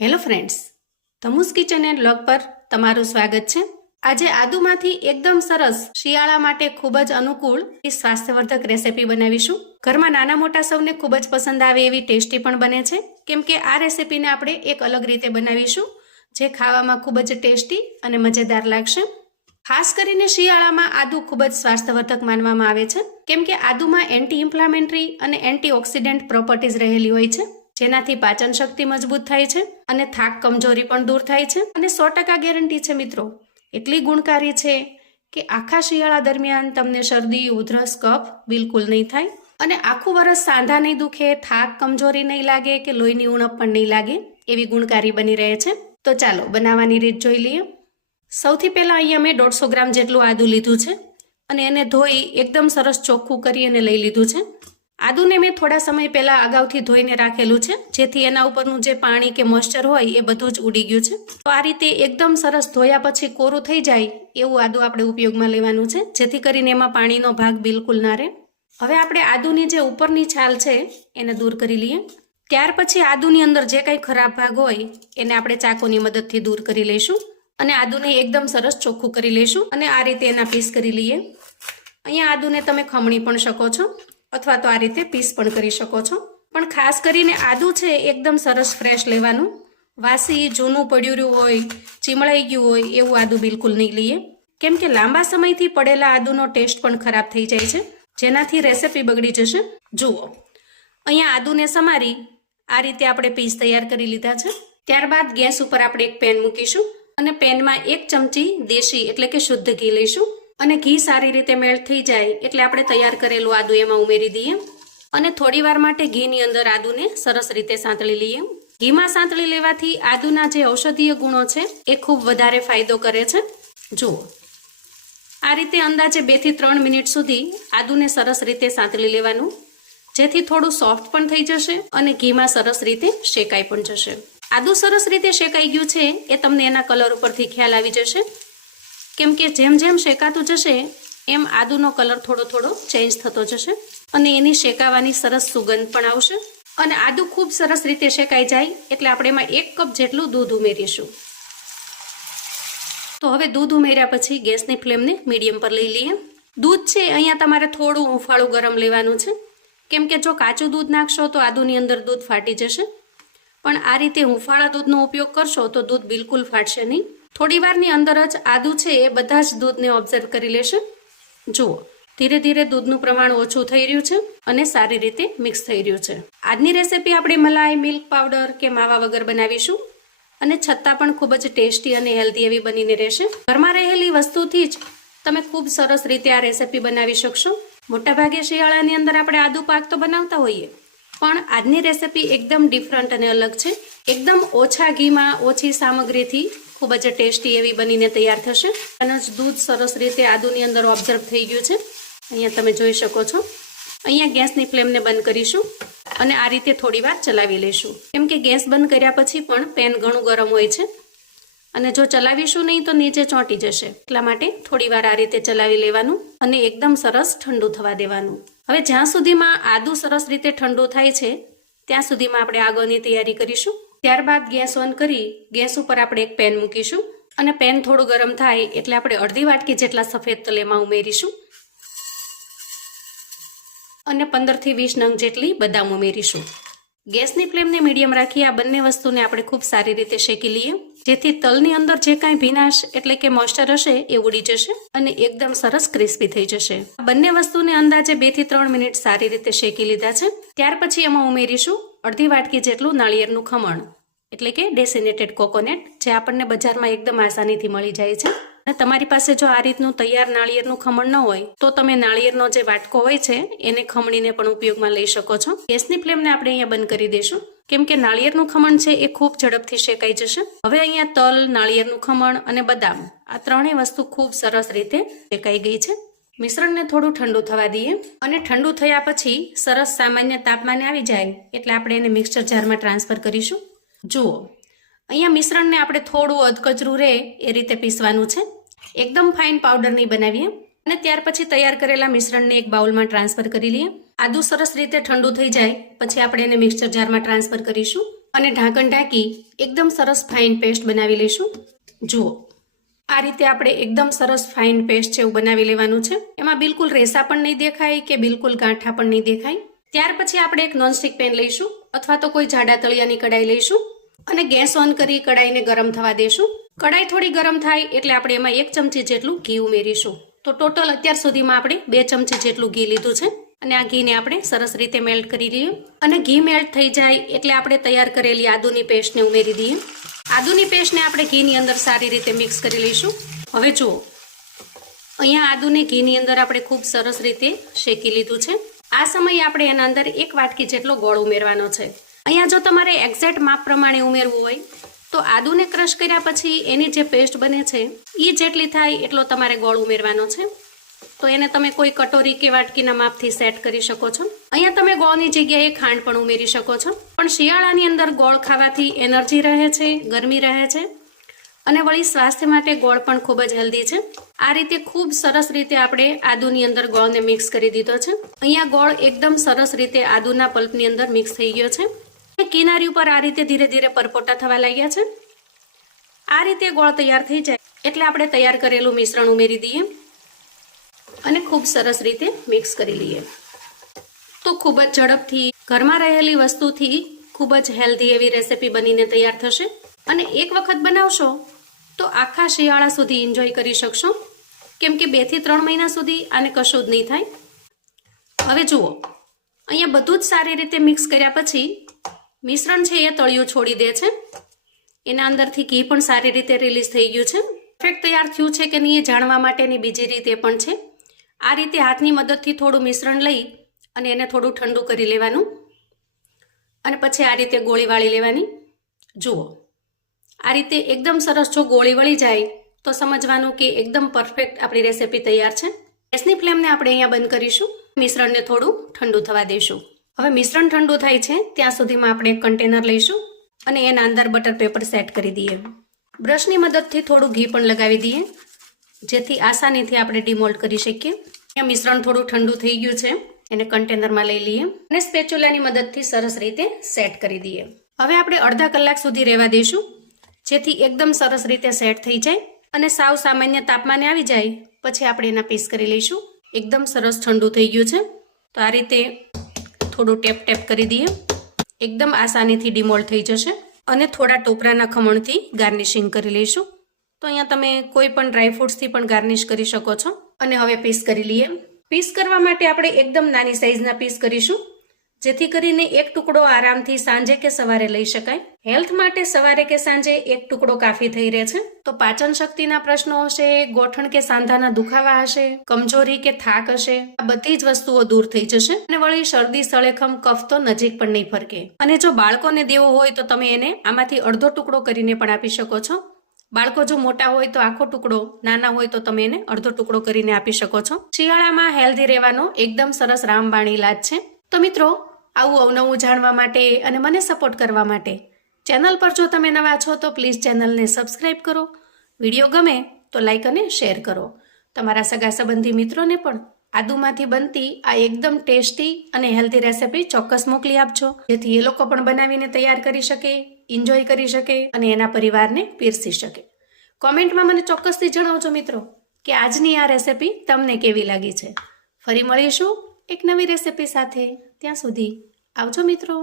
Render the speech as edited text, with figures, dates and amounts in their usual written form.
Hello friends, તમુસ kitchen and blog પર તમારું સ્વાગત છે। આજે આદુમાંથી એકદમ સરસ શિયાળા માટે ખૂબ જ અનુકૂળ એ સ્વાસ્થ્યવર્ધક રેસીપી બનાવીશું। ઘરમાં નાના મોટા સૌને ખૂબ જ પસંદ આવે એવી ટેસ્ટી પણ બને છે, કેમ કે આ રેસીપીને આપણે એક અલગ રીતે બનાવીશું જે ખાવામાં ખૂબ જ ટેસ્ટી અને મજેદાર લાગશે। ખાસ કરીને શિયાળામાં આદુ ખૂબ જ સ્વાસ્થ્યવર્ધક માનવામાં આવે છે, કેમ કે આદુમાં એન્ટી ઇન્ફ્લામેટરી અને એન્ટીઓક્સિડન્ટ પ્રોપર્ટીઝ રહેલી હોય છે, જેનાથી પાચન શક્તિ મજબૂત થાય છે અને થાક કમજોરી પણ દૂર થાય છે। અને 100% ગેરંટી છે મિત્રો, એટલી ગુણકારી છે કે આખા શિયાળા દરમિયાન તમને શરદી, ઉધરસ, કફ બિલકુલ નહીં થાય અને આખું વરસ સાંધા નહીં દુખે, થાક કમજોરી નહીં લાગે કે લોહીની ઉણપ પણ નહીં લાગે એવી ગુણકારી બની રહે છે। તો ચાલો બનાવવાની રીત જોઈ લઈએ। સૌથી પહેલા અહીંયા મેં 150 ગ્રામ જેટલું આદુ લીધું છે અને એને ધોઈ એકદમ સરસ ચોખ્ખું કરી અને લઈ લીધું છે। આદુને મેં થોડા સમય પહેલા અગાઉથી ધોઈને રાખેલું છે, જેથી એના ઉપરનું જે પાણી કે મોઇસ્ચર હોય એ બધું જ ઉડી ગયું છે। તો આ રીતે એકદમ સરસ ધોયા પછી કોરું થઈ જાય એવું આદુ આપણે ઉપયોગમાં લેવાનું છે, જેથી કરીને એમાં પાણીનો ભાગ બિલકુલ ના રહે। હવે આપણે આદુની જે ઉપરની છાલ છે એને દૂર કરી લઈએ। ત્યાર પછી આદુની અંદર જે કંઈ ખરાબ ભાગ હોય એને આપણે ચાકુની મદદથી દૂર કરી લઈશું અને આદુને એકદમ સરસ ચોખ્ખું કરી લઈશું અને આ રીતે એના પીસ કરી લઈએ। અહીંયા આદુને તમે ખમણી પણ શકો છો અથવા તો આ રીતે પીસ પણ કરી શકો છો, પણ ખાસ કરીને આદુ છે એકદમ સરસ ફ્રેશ લેવાનું। વાસી, જૂનું પડ્યું હોય, ચીમળાઈ ગયું હોય એવું આદુ બિલકુલ નહીં લઈએ, કેમ કે લાંબા સમયથી પડેલા આદુનો ટેસ્ટ પણ ખરાબ થઈ જાય છે, જેનાથી રેસીપી બગડી જશે। જુઓ, અહીંયા આદુને સમારી આ રીતે આપણે પીસ તૈયાર કરી લીધા છે। ત્યારબાદ ગેસ ઉપર આપણે એક પેન મૂકીશું અને પેનમાં 1 ચમચી દેશી એટલે કે શુદ્ધ ઘી લઈશું અને ઘી સારી રીતે મેલ્ટ થઈ જાય એટલે આપણે તૈયાર કરેલું આદુ એમાં ઉમેરી દઈએ અને થોડી વાર માટે ઘીની અંદર આદુને સરસ રીતે સાંતળી લઈએ। ઘીમાં સાંતળી લેવાથી આદુના જે ઔષધીય ગુણો છે એ ખૂબ વધારે ફાયદો કરે છે। જુઓ, આ રીતે અંદાજે 2 થી 3 મિનિટ સુધી આદુને સરસ રીતે સાંતળી લેવાનું, જેથી થોડું સોફ્ટ પણ થઈ જશે અને ઘીમાં સરસ રીતે શેકાઈ પણ જશે। આદુ સરસ રીતે શેકાઈ ગયું છે એ તમને એના કલર ઉપરથી ખ્યાલ આવી જશે, કેમ કે જેમ જેમ શેકાતું જશે એમ આદુનો કલર થોડો થોડો ચેન્જ થતો જશે અને એની શેકાવાની સરસ સુગંધ પણ આવશે। અને આદુ ખૂબ સરસ રીતે શેકાઈ જાય એટલે આપણે એમાં 1 કપ જેટલું દૂધ ઉમેરીશું। તો હવે દૂધ ઉમેર્યા પછી ગેસની ફ્લેમને મીડિયમ પર લઈ લઈએ। દૂધ છે અહીંયા તમારે થોડું હુંફાળું ગરમ લેવાનું છે, કેમ કે જો કાચું દૂધ નાખશો તો આદુની અંદર દૂધ ફાટી જશે, પણ આ રીતે હુંફાળા દૂધનો ઉપયોગ કરશો તો દૂધ બિલકુલ ફાટશે નહીં। થોડી વારની અંદર જ આદુ છે એ બધા જ દૂધને ઓબ્ઝર્વ કરી લેશે। જુઓ, ધીરે ધીરે દૂધનું પ્રમાણ ઓછું થઈ રહ્યું છે અને સારી રીતે મિક્સ થઈ રહ્યું છે। આજની રેસીપી આપણે મલાઈ, મિલ્ક પાવડર કે માવા વગર બનાવીશું અને છતાં પણ ખૂબ જ ટેસ્ટી અને હેલ્ધી એવી બનીને રહેશે। ઘરમાં રહેલી વસ્તુથી જ તમે ખૂબ સરસ રીતે આ રેસીપી બનાવી શકશો। મોટાભાગે શિયાળાની અંદર આપણે આદુ પાક તો બનાવતા હોઈએ, પણ આજની રેસીપી એકદમ ડિફરન્ટ અને અલગ છે। એકદમ ઓછા ઘીમાં, ઓછી સામગ્રીથી ખૂબ જ ટેસ્ટી એવી બનીને તૈયાર થશે અને દૂધ સરસ રીતે આદુની અંદર ઓબ્ઝર્વ થઈ ગયું છે, અહીંયા તમે જોઈ શકો છો। અહીંયા ગેસની ફ્લેમને બંધ કરીશું અને આ રીતે થોડી વાર ચલાવી લઈશું, કેમ કે ગેસ બંધ કર્યા પછી પણ પેન ઘણું ગરમ હોય છે અને જો ચલાવીશું નહીં તો નીચે ચોંટી જશે, એટલા માટે થોડી વાર આ રીતે ચલાવી લેવાનું અને એકદમ સરસ ઠંડુ થવા દેવાનું। હવે જ્યાં સુધીમાં આદુ સરસ રીતે ઠંડુ થાય છે ત્યાં સુધીમાં આપણે આગળની તૈયારી કરીશું। ત્યારબાદ ગેસ ઓન કરી ગેસ ઉપર આપણે એક પેન મૂકીશું અને પેન થોડું ગરમ થાય એટલે આપણે અડધી વાટકી જેટલા સફેદ તલ એમાં ઉમેરીશું અને 15 થી 20 નંગ જેટલી બદામ ઉમેરીશું। ગેસની ફ્લેમને મીડિયમ રાખી આ બંને વસ્તુને આપણે ખૂબ સારી રીતે શેકી લઈએ, જેથી તલની અંદર જે કાંઈ ભીનાશ એટલે કે મોઇસ્ચર હશે એ ઉડી જશે અને એકદમ સરસ ક્રિસ્પી થઈ જશે। આ બંને વસ્તુને અંદાજે 2 થી 3 મિનિટ સારી રીતે શેકી લીધા છે। ત્યાર પછી એમાં ઉમેરીશું અડધી વાટકી જેટલું નાળિયેરનું ખમણ એટલે કે ડેસિનેટેડ કોકોનટ, જે આપણને બજારમાં એકદમ આસાનીથી મળી જાય છે। અને તમારી પાસે જો આ રીતનું તૈયાર નાળિયેરનું ખમણ ન હોય તો તમે નાળિયેરનો જે વાટકો હોય છે એને ખમણીને પણ ઉપયોગમાં લઈ શકો છો। ગેસની ફ્લેમને આપણે અહીંયા બંધ કરી દઈશું, કેમ કે નાળિયેરનું ખમણ છે એ ખૂબ ઝડપથી શેકાઈ જશે। હવે અહીંયા તલ, નાળિયેરનું ખમણ અને બદામ આ ત્રણેય વસ્તુ ખૂબ સરસ રીતે શેકાઈ ગઈ છે। મિશ્રણને થોડું ઠંડુ થવા દઈએ અને ઠંડુ થયા પછી સરસ સામાન્ય તાપમાને આવી જાય એટલે આપણે એને મિક્સર જારમાં ટ્રાન્સફર કરીશું। જુઓ, અહીંયા મિશ્રણને આપણે થોડું અધકચરું રહે એ રીતે પીસવાનું છે, એકદમ ફાઇન પાવડર નહીં બનાવીએ। અને ત્યાર પછી તૈયાર કરેલા મિશ્રણને એક બાઉલમાં ટ્રાન્સફર કરી લઈએ। આદુ સરસ રીતે ઠંડુ થઈ જાય પછી આપણે એને મિક્સર જારમાં ટ્રાન્સફર કરીશું અને ઢાંકણ ઢાંકી એકદમ સરસ ફાઇન પેસ્ટ બનાવી લઈશું. જુઓ, આ રીતે આપણે એકદમ સરસ ફાઇન પેસ્ટ છે એવું બનાવી લેવાનું છે. એમાં બિલકુલ રેસા પણ નહીં દેખાય કે બિલકુલ ગાંઠા પણ નહીં દેખાય. ત્યાર પછી આપણે એક નોનસ્ટિક પેન લઈશું અથવા તો કોઈ જાડા તળિયાની કડાઈ લઈશું અને ગેસ ઓન કરી કડાઈને ગરમ થવા દેશું. કડાઈ થોડી ગરમ થાય એટલે આપણે એમાં 1 ચમચી જેટલું ઘી ઉમેરીશું. તો ટોટલ અત્યાર સુધીમાં આપણે 2 ચમચી જેટલું ઘી લીધું છે અને આ ઘીને આપણે સરસ રીતે મેલ્ટ કરી લઈએ. અને ઘી મેલ્ટ થઈ જાય એટલે આપણે તૈયાર કરેલી આદુની પેસ્ટને ઉમેરી દઈએ. આદુની પેસ્ટને આપણે ઘીની અંદર સારી રીતે મિક્સ કરી લઈશું. હવે જુઓ, અહીંયા આદુને ઘીની અંદર આપણે ખૂબ સરસ રીતે શેકી લીધું છે. આ સમયે આપણે એના અંદર 1 વાટકી જેટલો ગોળ ઉમેરવાનો છે. અહીંયા જો તમારે એક્ઝેક્ટ માપ પ્રમાણે ઉમેરવું હોય તો આદુને ક્રશ કર્યા પછી એની જે પેસ્ટ બને છે એ જેટલી થાય એટલો તમારે ગોળ ઉમેરવાનો છે. તો એને તમે કોઈ કટોરી કે વાટકીના માપથી સેટ કરી શકો છો. અહીંયા તમે ગોળની જગ્યાએ ખાંડ પણ ઉમેરી શકો છો. પણ શિયાળાની અંદર ગોળ ખાવાથી એનર્જી રહે છે, ગરમી રહે છે અને વળી સ્વાસ્થ્ય માટે ગોળ પણ ખૂબ જ હેલ્ધી છે. આ રીતે ખૂબ સરસ રીતે આપણે આદુની અંદર ગોળને મિક્સ કરી દીધો છે. અહીંયા ગોળ એકદમ સરસ રીતે આદુના પલ્પની અંદર મિક્સ થઈ ગયો છે. કિનારી ઉપર આ રીતે ધીરે ધીરે પરપોટા થવા લાગ્યા છે. આ રીતે ગોળ તૈયાર થઈ જાય એટલે આપણે તૈયાર કરેલું મિશ્રણ ઉમેરી દઈએ અને ખૂબ સરસ રીતે મિક્સ કરી લઈએ. તો ખૂબ જ ઝડપથી ઘરમાં રહેલી વસ્તુથી ખૂબ જ હેલ્ધી એવી રેસીપી બનીને તૈયાર થશે અને એક વખત બનાવશો તો આખા શિયાળા સુધી એન્જોય કરી શકશો, કેમ કે 2 થી 3 મહિના સુધી આને કશું જ નહીં થાય. હવે જુઓ, અહીંયા બધું જ સારી રીતે મિક્સ કર્યા પછી મિશ્રણ છે એ તળિયું છોડી દે છે. એના અંદરથી ઘી પણ સારી રીતે રિલીઝ થઈ ગયું છે. પરફેક્ટ તૈયાર થયું છે કે નહીં એ જાણવા માટેની બીજી રીત એ પણ છે. આ રીતે હાથની મદદથી થોડું મિશ્રણ લઈ અને એને થોડું ઠંડુ કરી લેવાનું અને પછી આ રીતે ગોળી વાળી લેવાની. જુઓ, આ રીતે એકદમ સરસ જો ગોળી વળી જાય તો સમજવાનું કે એકદમ પરફેક્ટ આપણી રેસીપી તૈયાર છે. ગેસની ફ્લેમને આપણે અહીંયા બંધ કરીશું. મિશ્રણને થોડું ઠંડુ થવા દઈશું. હવે મિશ્રણ ઠંડુ થાય છે ત્યાં સુધીમાં આપણે એક કન્ટેનર લઈશું અને એના અંદર બટર પેપર સેટ કરી દઈએ. બ્રશની મદદથી થોડું ઘી પણ લગાવી દઈએ જેથી આસાનીથી આપણે ડિમોલ્ડ કરી શકીએ. અહીંયા મિશ્રણ થોડું ઠંડુ થઈ ગયું છે, એને કન્ટેનરમાં લઈ લઈએ અને સ્પેચ્યુલાની મદદથી સરસ રીતે સેટ કરી દઈએ. હવે આપણે અડધા કલાક સુધી રહેવા દઈશું જેથી એકદમ સરસ રીતે સેટ થઈ જાય અને સાવ સામાન્ય તાપમાને આવી જાય પછી આપણે એના પીસ કરી લઈશું. એકદમ સરસ ઠંડુ થઈ ગયું છે તો આ રીતે થોડું ટેપ ટેપ કરી દઈએ. એકદમ આસાનીથી ડિમોલ્ડ થઈ જશે અને થોડા ટોપરાના ખમણથી ગાર્નિશિંગ કરી લઈશું. તો અહીંયા તમે કોઈ પણ ડ્રાયફ્રૂટ્સથી પણ ગાર્નિશ કરી શકો છો. અને હવે પીસ કરી લઈએ. પીસ કરવા માટે આપણે એકદમ નાની સાઈઝના પીસ કરીશું જેથી કરીને એક ટુકડો આરામથી સાંજે કે સવારે લઈ શકાય. હેલ્થ માટે સવારે કે સાંજે એક ટુકડો કાફી થઈ રહે છે. તો પાચન શક્તિના પ્રશ્નો હશે, ગોઠણ કે સાંધાના દુખાવા હશે, કમજોરી કે થાક હશે, આ બધી જ વસ્તુઓ દૂર થઈ જશે અને વળી શરદી, સળેખમ, કફ તો નજીક પણ નહીં ફરકે. અને જો બાળકોને દેવો હોય તો તમે એને આમાંથી અડધો ટુકડો કરીને પણ આપી શકો છો. બાળકો જો મોટા હોય તો આખો ટુકડો, નાના હોય તો તમે એને અડધો ટુકડો કરીને આપી શકો છો. શિયાળામાં હેલ્ધી રહેવાનો એકદમ સરસ રામબાણ ઇલાજ છે. તો મિત્રો, આવું અવનવું જાણવા માટે અને મને સપોર્ટ કરવા માટે ચેનલ પર જો તમે નવા છો તો પ્લીઝ ચેનલને સબસ્ક્રાઈબ કરો. વિડીયો ગમે તો લાઈક અને શેર કરો. તમારા સગા સંબંધી મિત્રોને પણ આદુમાંથી બનતી આ એકદમ ટેસ્ટી અને હેલ્ધી રેસીપી ચોક્કસ મોકલી આપજો જેથી એ લોકો પણ બનાવીને તૈયાર કરી શકે, એન્જોય કરી શકે અને એના પરિવારને પીરસી શકે. કોમેન્ટમાં મને ચોક્કસથી જણાવજો મિત્રો કે આજની આ રેસીપી તમને કેવી લાગી છે. ફરી મળીશું એક નવી રેસીપી સાથે. ત્યાં સુધી આવજો મિત્રો.